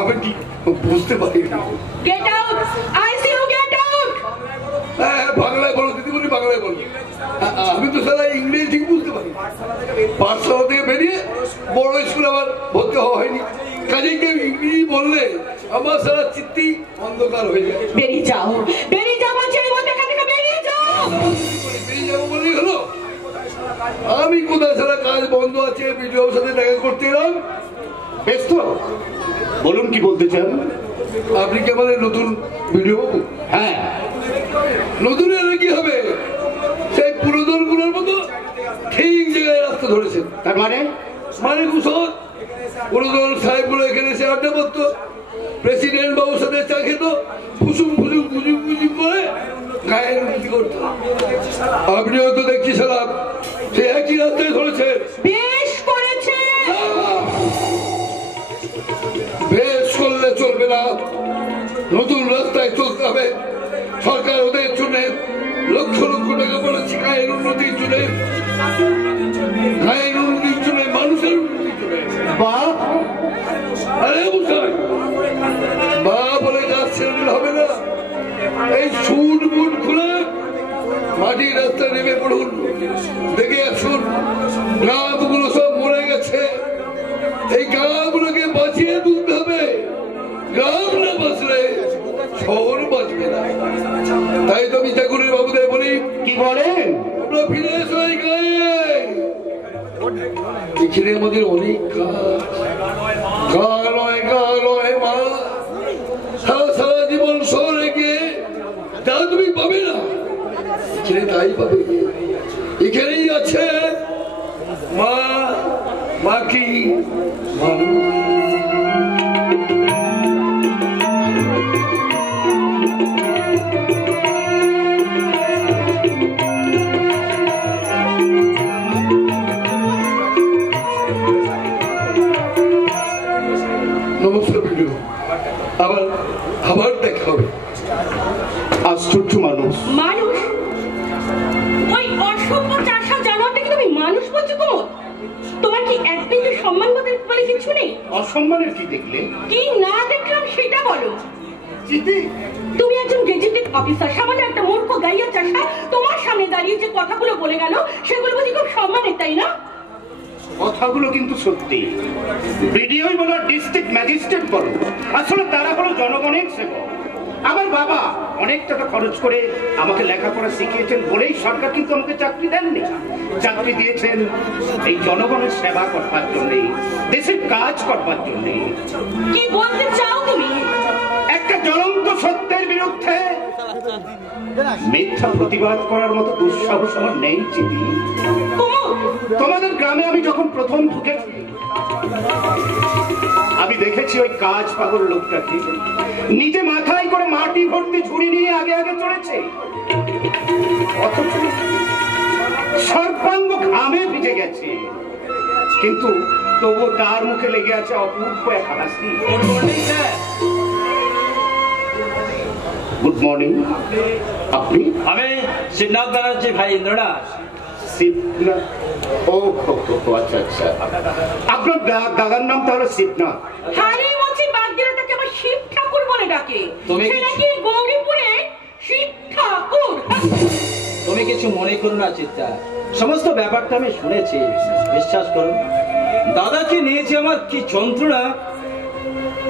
আমি ঠিক বুঝতে পারি না। Get out, I see you, get out. বাংলায় বলো দিদিমণি, বাংলায় বলো। আমি তো সারা ইংরেজি ঠিক বুঝতে পারি। পাঠশালা থেকে বেরিয়ে বড় স্কুল আমার ভর্তি হওয়া হয়নি, কাজে কেউ ইংরেজি বললে আমার সারা চিত্তি অন্ধকার হয়ে যায়। বেরিয়ে যাও, বেরিয়ে যাও, ছেড়ে বলতে এখান থেকে বেরিয়ে যাও। বেরিয়ে যাবো বলেই হলো? আমি কোথায় সারা কাজ বন্ধ আছে, বিডিওর সাথে দেখা করতে এলাম। বেশ তো, বলুন কি বলতে চান? আপনি কি আমাদের নতুন ভিডিও? হ্যাঁ। নতুন এলে কি হবে, সেই পুরাতন গুলোর মতো ঠিক জায়গায় রাস্তা ধরেছেন। তার মানে মানে খুব সহজ, পুরাতন সাহেবগুলো এখানে এসে আড্ডা পড়তো, প্রেসিডেন্ট বাবুর সাথে চা খেত, কুসুম কুসুম কুসুম কুসুম করে গায়ের উন্নতি করতো। আপনিও তো দেখছি সারা সে একই রাস্তায় ধরেছেন। বেশ করেছে। বেশ করলে চলবে না, নতুন রাস্তায় চলতে হবে। সরকার ওদের জন্য লক্ষ লক্ষ টাকা বলেছে গায়ের উন্নতির জন্য, গায়ের উন্নতির জন্য, মানুষের উন্নতির জন্য। আরে বুঝাই বা বলে কাজ ছেড়ে দিলে হবে না। এই সুট বুট খুলে মাটির রাস্তায় নেমে পড়ুন, দেখে আসুন গ্রামগুলো সব মরে গেছে। এই গ্রামগুলোকে বাঁচিয়ে তুলতে হবে, গ্রাম না বাঁচলে শহর বাঁচবে না। তাই তো আমি ঠাকুরের বাবুদের বলি, কি বলেন? আমরা ফিরে এসো এই গায়ে। এখানে আমাদের অনেক গা নয় মা, পাবে। এখানেই আছে মা, মাটি, মানুষ। নমস্কার বিজু, আবার আবার দেখা হবে। আশ্চর্য মানুষ। মানুষ? ওই অসভ্য চাষা জানোয়ারটাকে তুমি মানুষ বলছো কুমুদ? তোমার কি এক বিন্দু সম্মান বলে কিছু নেই? অসম্মানের কি দেখলে? কি না দেখলাম সেটা বলো। চিঠি? তুমি একজন গেজেটেড অফিসার, সামান্য একটা মূর্খ গাইয়া চাষা তোমার সামনে দাঁড়িয়ে যে কথাগুলো বলে গেল সেগুলো বুঝি খুব সম্মানের, তাই না? কথাগুলো কিন্তু সত্যি। বিডিওই বলো, ডিস্ট্রিক্ট ম্যাজিস্ট্রেট বলো, আসলে তারা হলো জনগণের সেবক। আমার বাবা অনেক টাকা খরচ করে আমাকে লেখাপড়া শিখিয়েছেন বলেই সরকার কিন্তু আমাকে চাকরি দেননি। চাকরি দিয়েছেন এই জনগণের সেবা করবার জন্য, দেশের কাজ করবার জন্য। কি বলতে চাও তুমি? একটা জ্বলন্ত সত্যের বিরুদ্ধে মিথ্যা প্রতিবাদ করার মতো দুঃসাহস আমার নেই চিঠি। তোমাদের গ্রামে আমি যখন প্রথম ঢুকেছি আমি দেখেছি ওই কাজ পাগল লোকটাকে নিজে মাথায় করে মাটি ভর্তি ঝুড়ি নিয়ে আগে আগে চলেছে, অথচ সর্বাঙ্গ ঘামে ভিজে গেছে, কিন্তু তবু তার মুখে লেগে আছে অপূর্ব এক হাসি। Good morning. আপনি? আমি শিবনাথ ব্যানার্জি ভাই, ইন্দ্রনাথ। শিবনাথ? ও আচ্ছা আচ্ছা, আপনার দাদার নাম তাহলে শিবনাথ? হারি মচি বাদ দিলে তাকে আবার শিব ঠাকুর বলে ডাকে। সে নাকি গৌরীপুরে শিব ঠাকুর। তুমি কিছু মনে করো না চিত্তা, সমস্ত ব্যাপারটা আমি শুনেছি। বিশ্বাস করো, দাদাকে নিয়েছে আমার কি যন্ত্রণা।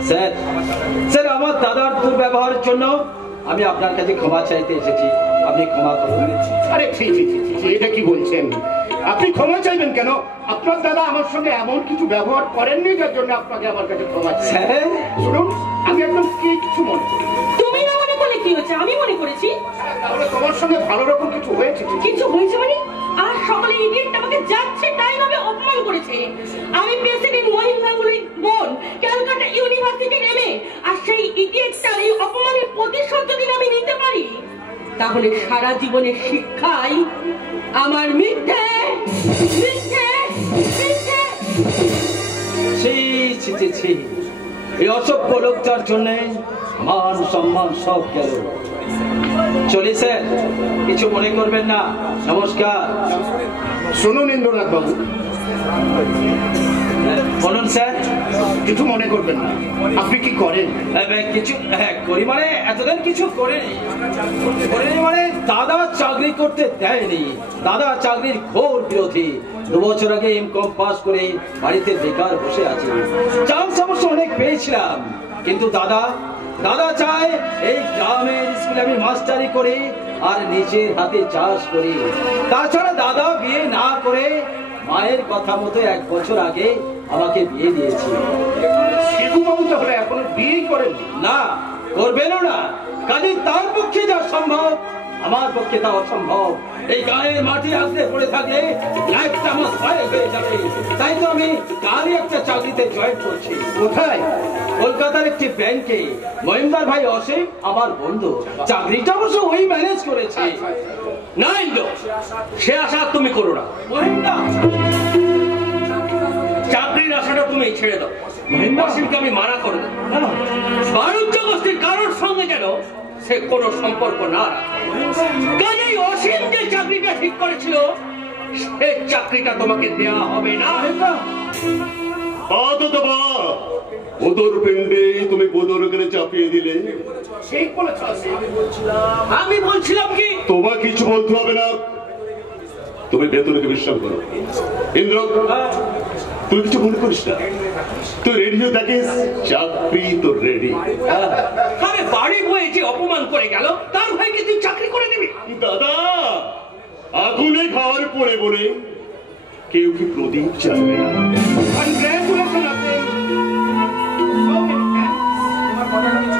স্যার স্যার, আমার দাদার দুর্ব্যবহারের জন্য আমি আপনার কাছে ক্ষমা চাইতে এসেছি, আপনি ক্ষমা করুন। আরে ঠিক, এটা কি বলছেন? আপনি ক্ষমা চাইবেন কেন? আপনার দাদা আমার সঙ্গে এমন কিছু ব্যবহার করেননি যার জন্য আপনাকে আমার কাছে ক্ষমা চাই। স্যার শুনুন, আমি একদম কিচ্ছু মনে করি। তুমি না মনে করলে কি হচ্ছে? আমি মনে করেছি। তাহলে তোমার সঙ্গে ভালো রকম কিছু হয়েছে? কিছু হয়েছে মানে? আর সকালে ইডিয়েট আমাকে যাচ্ছে তাই ভাবে অপমান করেছে। আমি প্রেসিডেন্ট মহিম গাঙ্গুলির বোন, ক্যালকাটা ইউনিভার্সিটির এমএ, আর সেই ইডিয়েটটার এই অপমানের প্রতিশোধ যদি আমি নিতে পারি তাহলে সারা জীবনের শিক্ষাই আমার মিথ্যে মিথ্যে মিথ্যে। ছি, এই অসভ্য লোকটার জন্য মান সম্মান সব গেল। চলি স্যার, কিছু মনে করবেন না। নমস্কার। শুনুন ইন্দ্রনাথ বাবু, বলুন স্যার। কিছু মনে করবেন না। আপনি কি করেন? কিছু করি মানে এতদিন কিছু করিনি মানে দাদা চাকরি করতে দেয়নি। দাদা চাকরির ঘোর বিরোধী। 2 বছর আগে এমকম পাস করে বাড়িতে বেকার বসে আছি। চান্স অবশ্য অনেক পেয়েছিলাম, কিন্তু দাদা চায় এই গ্রামের স্কুলে আমি মাস্টারি করি আর নিজের হাতে চাষ করি। তাছাড়া দাদা বিয়ে না করে মায়ের কথা মতো 1 বছর আগে আমাকে বিয়ে দিয়েছে। শিবুবাবু তাহলে এখনো বিয়ে করেন? না, করবেনও না। কাজে তার পক্ষে যা সম্ভব আমার পক্ষে তা অসম্ভব। এই গায়ের মাটি আঁকড়ে পড়ে থাকলে লাইফটা আমার স্পয়েল হয়ে যাবে। তাই তো আমি কালই একটা চাকরিতে জয়েন করছি। কোথায়? কলকাতার একটি ব্যাংকে। মহিমদার ভাই অসীম আমার বন্ধু। চাকরিটা অবশ্য ওই ম্যানেজ করেছে। না ইন্দ্র, সে আশা তুমি করো না। মহিমদা, চাকরির আশাটা তুমি ছেড়ে দাও। অসীমকে আমি মানা করে দেবো। বাণিজ্য গোষ্ঠীর কারোর সঙ্গে যেন সে কোনো সম্পর্ক না রাখে। কাজেই অসীম যে চাকরিটা ঠিক করেছিল সে চাকরিটা তোমাকে দেওয়া হবে না। ওদর পিণ্ডে তুমি বোদরকে চাপিয়ে দিলে। ঠিক বলেছ। আমি বলছিলাম কি, তোমার কিছু বলতে হবে না, তুমি বেতনকে বিশ্বাস করো। ইন্দ্র, তুই কিছু মনে করিস না। তুই রেডিও দেখিস, চাকরি তো রেডি। আরে বাড়ি বয়ে যে অপমান করে গেল তার ভাইকে তুই চাকরি করে দিবি? দাদা, আগুনে খাওয়ার পরে বলে কেউ কি প্রদীপ চাইবে না? কনগ্রাচুলেশন আপনি।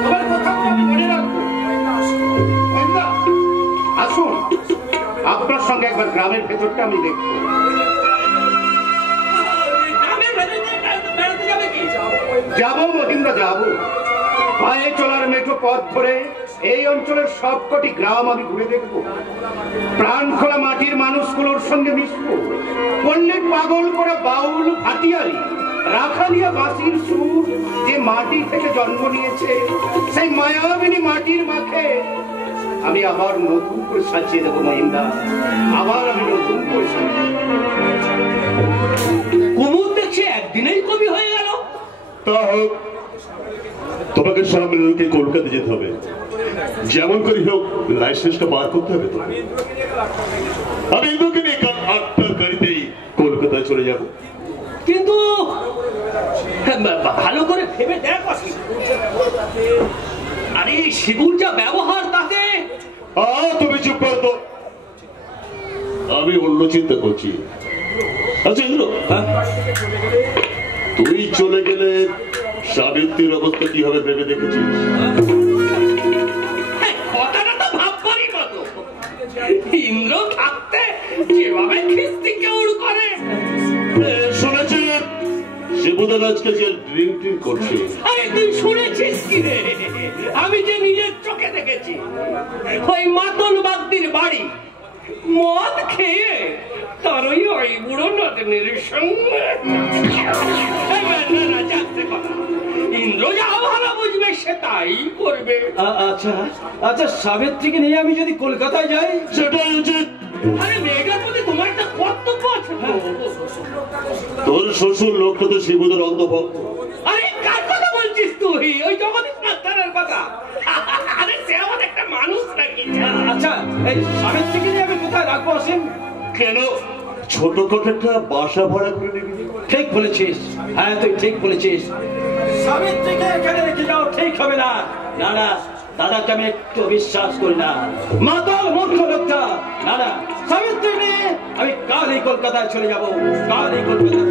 তোমার কথাগুলো আমি মনে রাখবো। আসুন, আপনার গ্রামের ভেতরটা আমি দেখবো। যাবো মহিমরা, যাবো। পায়ে চলার মেঠো পথ ধরে এই অঞ্চলের সবকটি গ্রাম আমি ঘুরে দেখবো। প্রাণ খোলা মাটির মানুষগুলোর সঙ্গে মিশবো। পল্লীর পাগল করা বাউল ভাটিয়ারি রাখালিয়া বাঁশির সুর যে মাটি থেকে জন্ম নিয়েছে, সেই মায়াবিনী মাটির মাঠে আমি আবার নতুন করে সাজিয়ে দেবো মহিমদা। আবার আমি নতুন করে কুমুদ দেখছি একদিনেই কবি হয়ে গেল। তা হোক, তোমাকে সামনে কলকাতা যেতে হবে। যেমন করে হোক লাইসেন্সটা বার করতে হবে। তো আমি ইন্দুকে নিয়ে কাল 8টার গাড়িতেই কলকাতায় চলে যাব। কিন্তু ভালো করে ভেবে দেখ, আরে শিবুর যা ব্যবহার তাতে। তুমি চুপ কর তো, আমি অন্য চিন্তা করছি। আচ্ছা ইন্দ্র, তুই চলে গেলে সাবিত্রীর অবস্থা কি হবে ভেবে দেখেছিস? কথাটা তো ভাববারই মতো। ইন্দ্র থাকতে যেভাবে খিস্তি কেউর করে। শুনেছি শিবুদান আজকে যে ড্রিঙ্কিং করছে। আরে তুই শুনেছিস কি রে? আমি যে নিজের চোখে দেখেছি। ওই মাতন বাগদির বাড়ি মদ খেয়ে তার ওই বুড়ো নাতনির সঙ্গে। ইন্দ্র যা ভালো বুঝবে সে তাই করবে। আচ্ছা আচ্ছা, সাবিত্রীকে নিয়ে আমি যদি কলকাতায় যাই সেটাই উচিত। আরে মেয়েটার প্রতি তোমার একটা কর্তব্য আছে। তোর শ্বশুর লোকটা তো শিবুদের অন্ধভক্ত। আরে কার কথা বলছিস তুই? ওই জগদীশ মাস্টারের কথা। আরে সে আমার একটা মানুষ নাকি? আচ্ছা, এই সাবিত্রীকে নিয়ে আমি কোথায় রাখবো অসীম? কেন ছোটখাটো একটা বাসা ভাড়া করে নিবি? ঠিক বলেছিস, হ্যাঁ তুই ঠিক বলেছিস। সাবিত্রীকে এখানে রেখে যাও ঠিক হবে না। না না, দাদাকে আমি একটু বিশ্বাস করি না। মাতাল মূর্খ লোকটা। না না, সাবিত্রী নিয়ে আমি কালই কলকাতায় চলে যাবো, কালই কলকাতায়।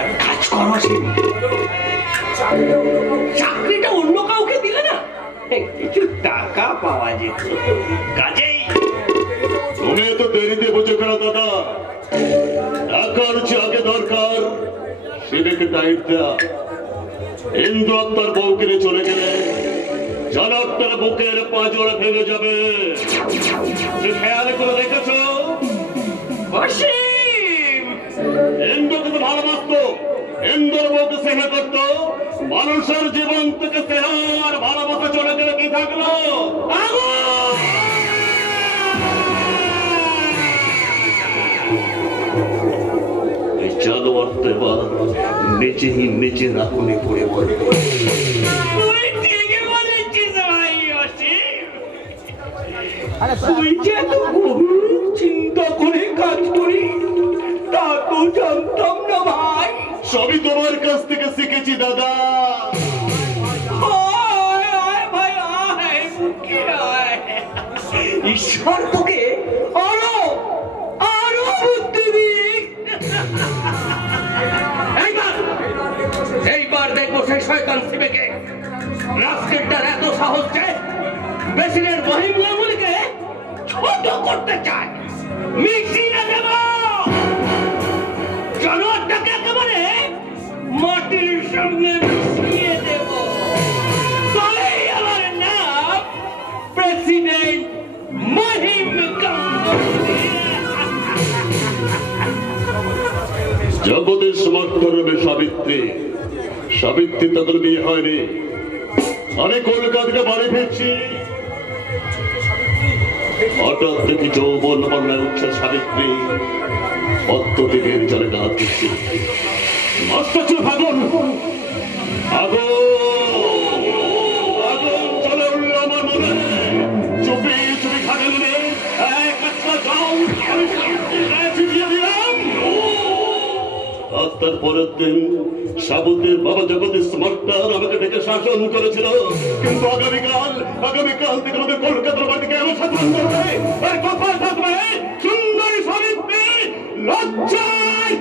এক কাজ করো, চাকরিটা অন্য কাউকে দিলে না কিছু টাকা পাওয়া যেত। কাজেই তুমি তো দেরিতে বোঝো কেন দাদা? টাকার যে আগে দরকার সেটাকে টাইট দেয়া। ইন্দ্র তার বউকে নিয়ে চলে গেলে জনতার বুকের পাঁজরে ভেঙে যাবে। খেয়াল করে দেখেছ? ইন্দ্র কিন্তু ভালোবাসতো, ইন্দ্র বউকে স্নেহ করত। মানুষের জীবন থেকে স্নেহ আর ভালোবাসা চলে গেলে কি থাকলো? জানোয়ার তো এবার নিচেই নিচে রাখুনি পড়ে পড়বে। তুই যে এত গভীর চিন্তা করে কাজ করি তা তো জানতাম না ভাই। সবই তোমার কাছ থেকে শিখেছি দাদা। ঈশ্বর তোকে আরো আরো বুদ্ধি দিক। এইবার দেখবো সেই শয়তান শিবেকে। রাজকেটটার এত সাহস যে প্রেসিডেন্ট মহিম গাঙ্গুলিকে ছোট করতে চায়। মিশিয়ে দেব জানোয়ারটাকে, একেবারে মাটির সঙ্গে মিশিয়ে দেব। তাহলেই আমার নাম প্রেসিডেন্ট মহিম গাঙ্গুলি। জগতের সমর্থ রবে সাবিত্রী। সাবিত্রী তখন বিয়ে হয়নি। আমি কলকাতা থেকে বাড়ি ফিরছি, হঠাৎ দেখি যৌবন বন্যায় উঠছে সাবিত্রী পদ্মদেবের জলে গা দিচ্ছে। মস্ত ভাগুন আগুন আগুন চলে উঠল আমার মনে। চুপি চুপি খাবে নেবে এক একটা জল আমি ফিরিয়ে দিলাম। তার পরের দিন সাবুদের বাবা জগদীশ মাস্টার আমাকে ডেকে শাসন করেছিল। কিন্তু আগামীকাল থেকে আমাদের কলকাতার বাড়িতে আমার সাথে করবে আর কোথায় থাকবে সুন্দরী সাবিত্রী লজ্জায়।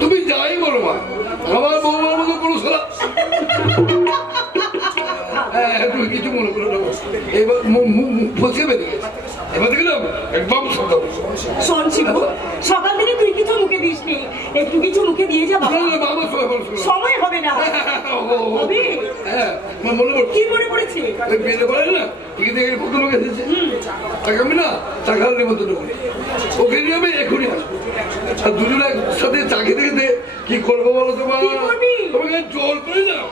তুমি যাই বলো মা, আমার বৌমার মতো কোনো সারা তুমি কিছু মনে করো না, এবার ফসকে বেরিয়ে এবার দেখলাম একদম শোন শিবু, সকাল থেকে তুই কিছু মুখে দিসনি, একটু কিছু মুখে দিয়ে যা বাবা। সময় হবে না। মনে পড়ছে কি মনে পড়েছে? বেঁধে পড়ে না ঠিক আছে, কত লোক এসেছে তাকে আমি না চা খাওয়ার নিমন্ত্রণ করি, ওকে নিয়ে আমি এখনই আসবো। আর দুজনে একসাথে চা খেতে খেতে কি করবো বলো তোমার, তোমাকে জোর করে যাও।